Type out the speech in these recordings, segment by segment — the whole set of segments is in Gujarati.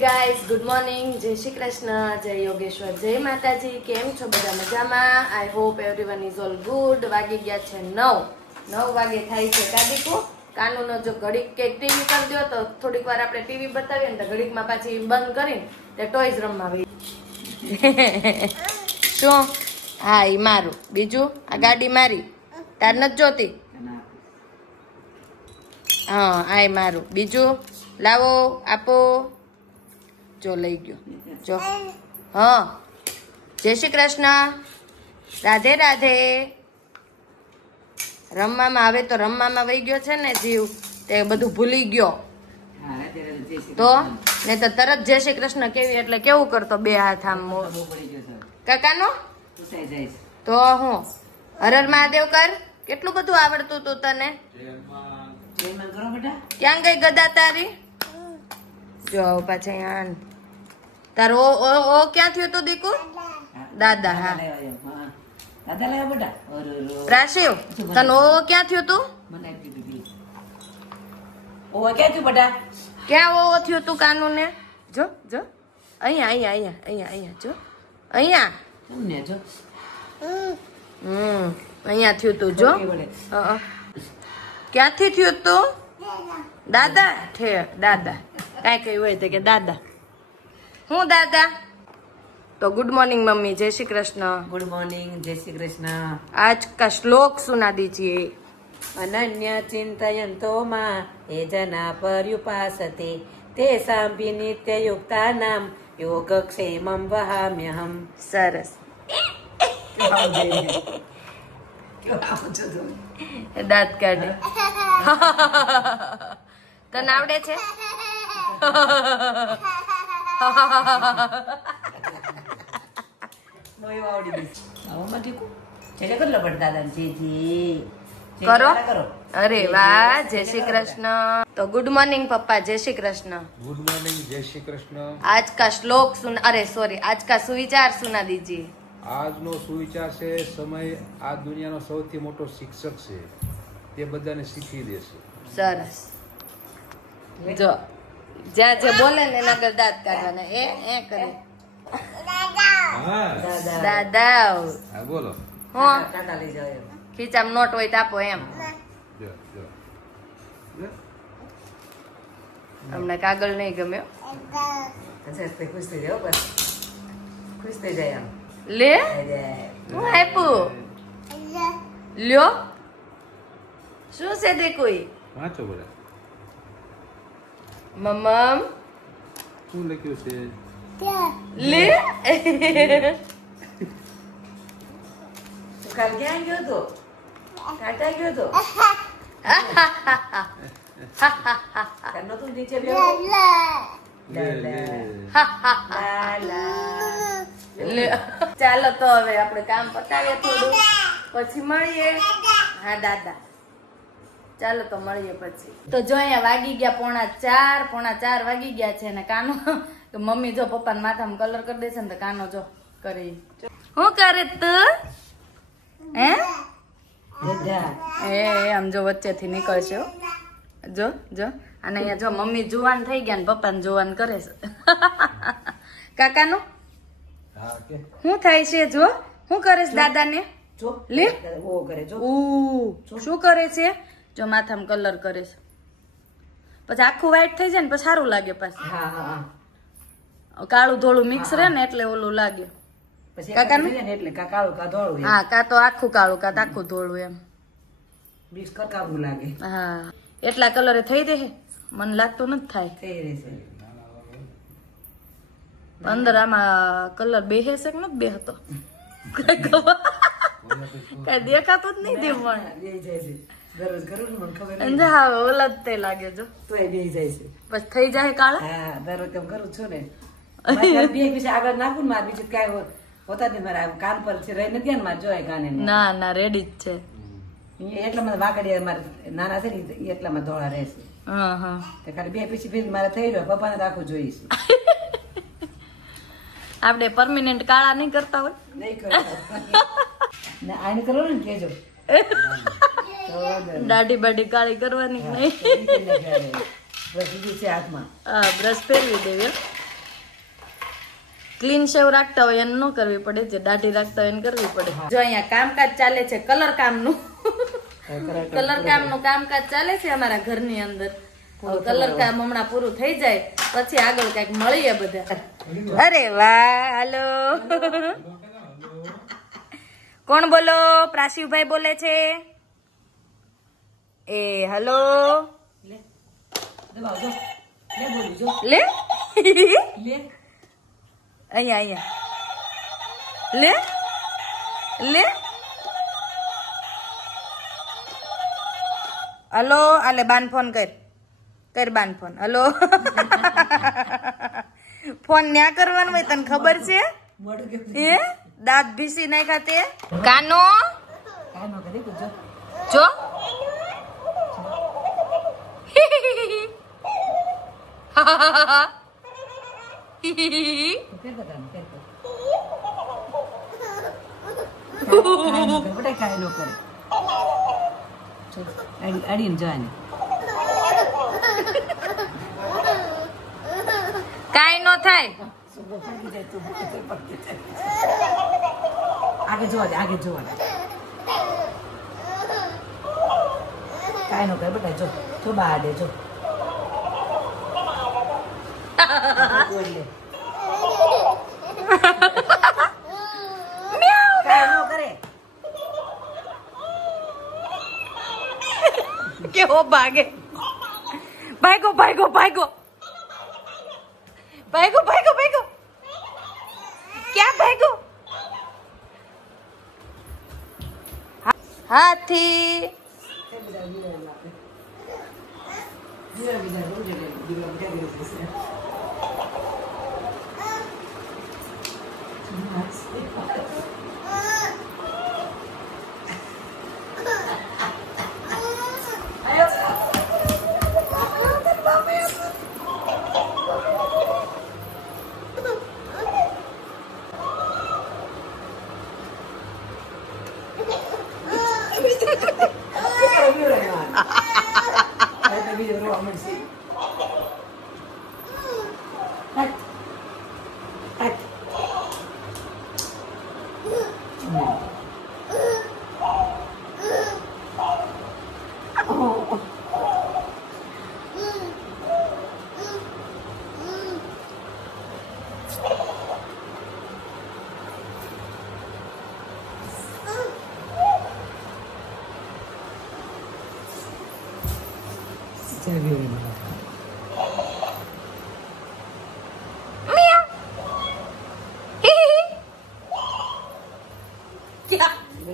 ગાઈસ, ગુડ મોર્નિંગ, જય શ્રી કૃષ્ણ, જય યોગેશ્વર, જય માતાજી. કેમ છો બધા? મજામાં? I hope everyone is all good. વાગી ગયા છે 9 વાગે થાય છે. કાદીકો કાનુનો જો ઘડીક કે ટીવી કરી દો તો થોડીક વાર આપણે ટીવી બતાવીએ ને તો ઘડીકમાં પાછી બંધ કરીને તે ટોયઝ રમવા આવી. શું? હા, ઈ મારું. બીજું આ ગાડી મારી, તાર નથી જોતી? હા, આ મારું. બીજું લાવો, આપો. જો લઈ ગયો. જો હા, જય શ્રી કૃષ્ણ, રાધે રાધે. રમવામાં હવે તો રમવામાં વહી ગયો છે ને જીવ, તે બધું ભૂલી ગયો. તો ને તો તરત જય શ્રી કૃષ્ણ કેવી એટલે કેવું કરતો, બે હાથ આમ. કાકાનો તો હું હરર મહાદેવ કર. કેટલું બધું આવડતું તું તને. ક્યાં ગઈ ગદા તારી? જો પાછા તારો ઓ ક્યાં થયું તું દીકુ? દાદા. હા રાશિવ, તને ઓ ક્યાં થયું તું? ક્યાં ઓ થયું તું કાનુ ને? જો જો અહીંયા અહીંયા અહીંયા અહીંયા અહીંયા જો અહીંયા. અહીંયા થયું તું. જો ક્યાંથી થયું તું? દાદા ઠે દાદા કઈ કઈ હોય તો કે દાદા. હું દાદા? तो गुड मॉर्निंग मम्मी, जय श्री कृष्ण. गुड मॉर्निंग, जय श्री कृष्ण. आज का श्लोक सुना दीजिए. अनन्य चिंतयन्तो मां ये जना पर्युपासते तेषां नित्य युक्तानां योगक्षेमं वहाम्यहम्. सरस. દાંત કાઢે. તને આવડે છે? કરો. અરે વાહ, જય શ્રી કૃષ્ણ. तो गुड मॉर्निंग पप्पा, जय श्री कृष्ण. गुड मॉर्निंग, जय श्री कृष्ण. आज का श्लोक सुना, अरे सॉरी, आज का सुविचार सुना दीजिए. આજનો સુવિચાર છે, સમય આ દુનિયાનો સૌથી મોટો શિક્ષક છે, તે બધાને શીખવી દેશે. સરસ. જો જ્યાં જે બોલે ને એના આગળ દાંત કાઢવાના. એ કરે દાદા. હા બોલો. હું ટાટા લઈ જાવ એમ. ખીચામ નોટ હોય તો આપો એમ. જો જો અમને કાગળ નહીં ગમ્યો. ખુશ થઈ જાવ, બસ ખુશ થઈ જાય. લે હું આપ્યું. લ્યો શું છે તે કોઈ? વાંચો બધા. મમ્મ શું લખ્યું છે? લે તું કાલ ક્યાં ગયો તો? ટાટા ગયો તો? તને તું નીચે બેહો. લે ચાલો તો હવે આપણે કામ પતાવીએ થોડું, પછી મળીએ. હા દાદા, ચાલો તો મળીએ પછી. તો જો અહીંયા વાગી ગયા 3:45 વાગી ગયા છે ને કાનો મમ્મી જો પપ્પાને માથામાં કલર કરી દેશે ને તો કાનો જો કરે. શું કરે તું? હે એ આમ જો વચ્ચેથી નીકળશે. જો જો અને અહીંયા જો મમ્મી જુવાન થઈ ગયા ને પપ્પાને જુવાન કરે છે. કાકાનું શું થાય છે? જો શું કરે છે દાદાને? લે શું કરે છે? જો માથામાં કલર કરે છે, પછી આખું વ્હાઈટ થઈ જાય ને પછી સારું લાગે. પાછું કાળું ધોળું મિક્સ રહે ને એટલે ઓલું લાગે. કાકાનું એટલે કાળું કા ધોળું. હા, કા તો આખું કાળું કા તો આખું ધોળું એમ મિક્સ કરકાવું લાગે. હા, એટલા કલરે થઈ રહે. મને લાગતું નથી થાય. થઈ રહેશે. અંદર આમાં કલર બેસે છે કે નથી બેસતો કઈ દેખાતું જ નહીં. દેવણ દરરોજ કરું ને મને ખબર હા ઓલા જ તે લાગે. જો તો એ બે જાય છે. બસ થઈ જાય કાળા. હા, દરરોજ તેમ કરું છું ને. બે પછી આગળ નાખું ને મારે બીજું કઈ હોતા જ નહીં. મારા કાન પર છે રહી નથી ને મારે જોય કાને. ના ના રેડી જ છે. એટલામાં વાકડિયા મારે નાના છે ને એટલામાં ધોળા રહેશે. હા હા, ખાલી બે પછી મારે થઈ રહ્યો. પપ્પાને રાખવું જોઈએ છે. આપણે પરમિનન્ટ કાળા નહીં કરતા હોય. નહીં કરતા. આને કરો ને કેજો. દાઢી બાઢી કાળી કરવાની નહીં. બ્રશ છે હાથમાં. હા, બ્રશ ફેરવી દેવી. ક્લીન શેવ રાખતા હોય એને ન કરવી પડે, જે દાઢી રાખતા હોય એને કરવી પડે. જો અહીંયા કામકાજ ચાલે છે કલર કામનું. કલર કામનું કામકાજ ચાલે છે અમારા ઘરની અંદર. કલર કામ હમણાં પૂરું થઈ જાય પછી આગળ કઈક મળીએ બધા. અરે વાહ, હાલો. કોણ બોલો? પ્રાસીભાઈ બોલે છે. એ હલો લે અહીંયા લે લે. હલો, આલે બાન ફોન કર બાન ફોન. હલો. ફોન ન્યા કરવાનું હોય તને ખબર છે? એ દાંત ભીસી નાખ્યા તે. કાનો જો કાઈ નો થાય. આગે જોવા કાઈ નો કરે બેટા. જો બહાર દે જો. કેવો ભાગે. ભાગો ભાગો ભાગો ભાગો ભાગો ભાગો. ક્યાં ભાગો? હાથી.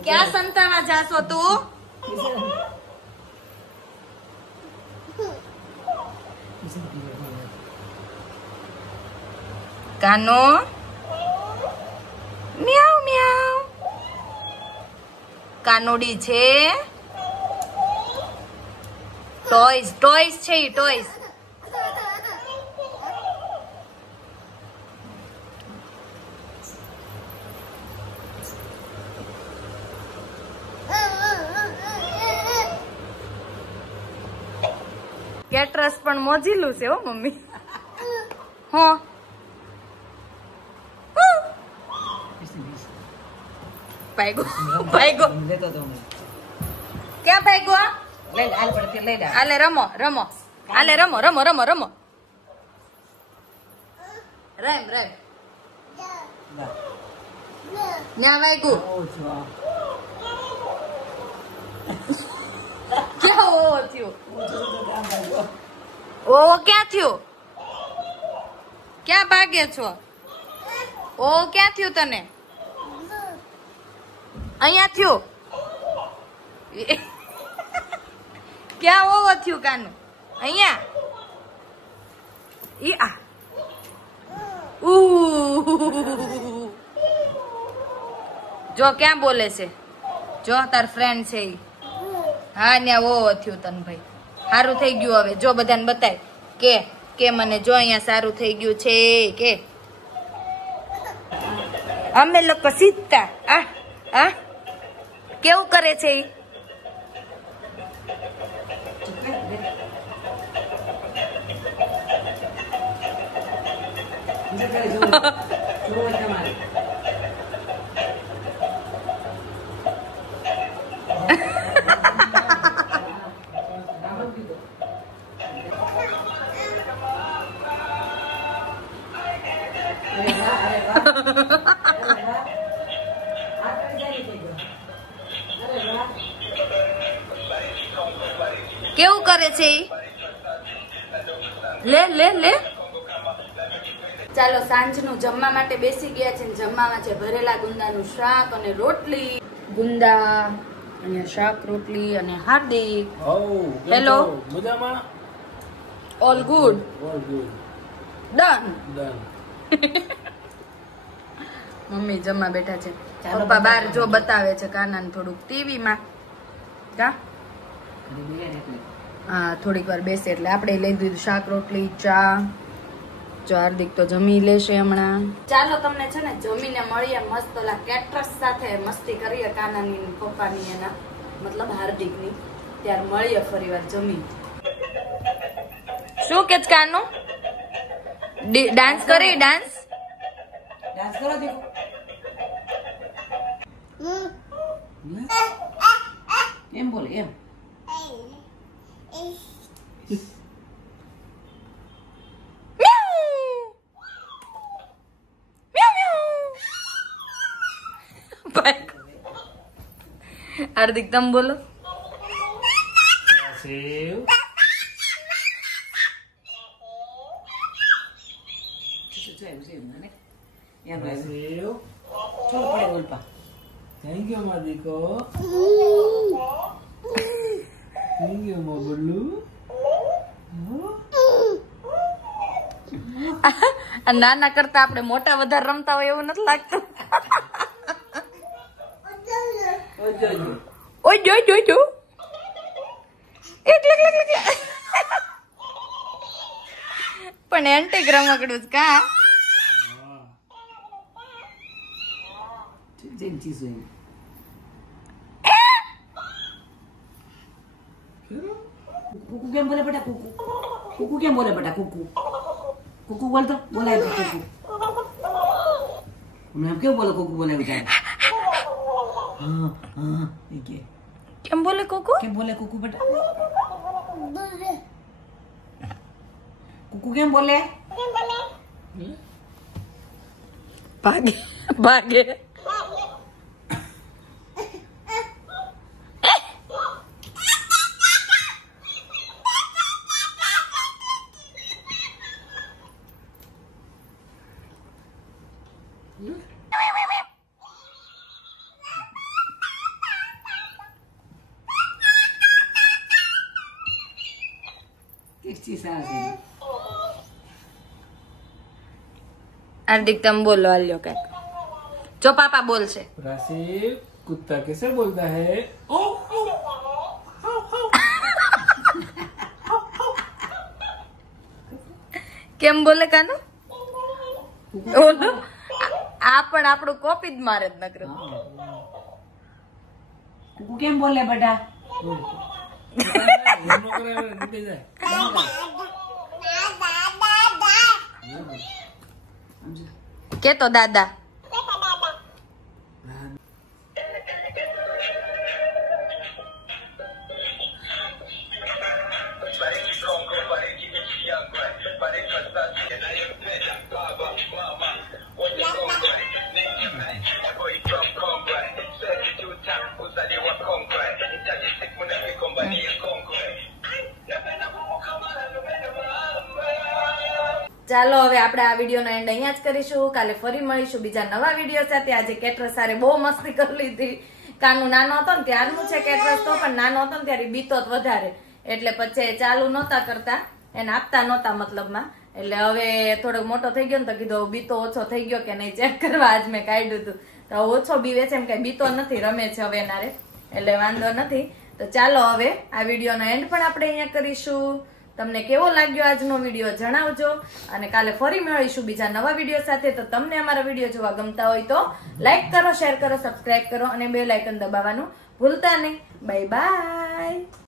ક્યાં સંતાના જાશો તું? કાનો મ્યાઉ મ્યાઉ. કાનોડી છે. ટોયસ ટોયસ છે ઈ ટોયસ. કેટરસ પણ મોજીલું છે હો મમ્મી. હો ભાઈગો ભાઈગો. ક્યાં ભાઈગો? આલે રમો રમો. આલે રમો રમો રમો રમો. RAM RAM. ન્યા વાગ્યું. ક્યાં ઓવો થયો? ઓવો ક્યાં થયો? ક્યાં ભાગે છો? ઓવો ક્યાં થયું તને? અહીંયા થયું. ક્યાં ઓવો થયું કાનું? અહીંયા. ઈ આ જો ક્યાં બોલે છે? જો તાર ફ્રેન્ડ છે ઈ. હા ન્યા ઓવો થયું તને ભાઈ. સારું થઈ ગયું હવે. જો બધાને બતાય કે મને જો અહીંયા સારું થઈ ગયું છે કે અમે લોકો સીધતા. આ કેવું કરે છે ઈ? જોવો તમારે કેવું કરે છે ઈ? લે લે લે. ચાલો સાંજનું જમવા માટે બેસી ગયા છે ને જમવામાં છે ભરેલા ગુંદાનું શાક અને રોટલી. ગુંદા અને શાક રોટલી અને હાર્દિક. હેલો. મજામાં? All good. All good. Done. Done. Mummy જમવા બેઠા છે. પપ્પા બહાર જો બતાવે છે કાનાને થોડુંક ટીવી માં. કા હા થોડીક વાર બેસે એટલે આપણે લઈ દીધું શાક રોટલી ચા. જો હાર્દિક તો જમી લેશે હમણાં. ચાલો તમને છે ને જમીને મળીએ મસ્ત ઓલા કેટરસ સાથે મસ્તી કરીએ કાનાની પપ્પાની એના મતલબ હાર્દિકની. ત્યારે મળીએ ફરી વાર જમી. શું કે કાનો ડાન્સ કરી ડાન્સ ડાન્સ કરો દેખો એમ બોલે એમ હાર્દિક તમે બોલો. Thank you, Madiko. Thank you, Mabulu. નાના કરતા આપણે મોટા વધારે રમતા હોય એવું નથી લાગતું. ઓય જો જો જો પણ એન્ટિક રમકડું જ કા. कुकू केम बोले बेटा कुकू कुकू केम बोले बेटा कुकू कुकू बोल तो बोला है कुकू मैं क्यों बोला कुकू बोले बेटा हाँ हाँ ठीक है કેમ બોલે કોકો? કેમ બોલે કુકુ બેટા કુકુ કેમ બોલે ભાગે ભાગે. ટેસ્ટી સાસ છે હાર્દિક તમે બોલો હાલ્યો કઈક. જો પાપા બોલશે. राशिव कुत्ता कैसे बोलता है? કેમ બોલે કાનો? ઓલો આ પણ આપણું કોપી જ મારે જ નકરું. કુકુ કેમ બોલે બેટા કે તો દાદા. ચાલો હવે આપણે આ વિડીયોનો એન્ડ અહીંયા જ કરીશું. કાલે ફરી મળીશું બીજા નવા વિડીયો સાથે. આજે કેટરસ સારે બહુ મસ્તી કરી લીધી. કાનું નાનો હતો ને ત્યારનું છે કેટરસ તો, પણ નાનો હતો ને ત્યારે બીતો જ વધારે એટલે પછી ચાલુ નહોતા કરતા, એને આપતા નહોતા મતલબમાં. એટલે હવે થોડોક મોટો થઈ ગયો ને તો કીધું બીતો ઓછો થઈ ગયો કે નહીં ચેક કરવા આજ મેં કાઢ્યું હતું. તો ઓછો બીવે છે એમ કઈ બીતો નથી, રમે છે હવે નારે, એટલે વાંધો નથી. તો ચાલો હવે આ વિડીયોનો એન્ડ પણ આપણે અહીંયા કરીશું. તમને કેવો લાગ્યો આજનો વિડીયો જણાવજો, અને કાલે ફરી મળીશું બીજા નવા વિડીયો સાથે. તો તમને અમારા વિડીયો જોવા ગમતા હોય તો લાઈક કરો, શેર કરો, સબસ્ક્રાઇબ કરો અને બેલ આઇકન દબાવવાનું ભૂલતા નહીં. Bye bye.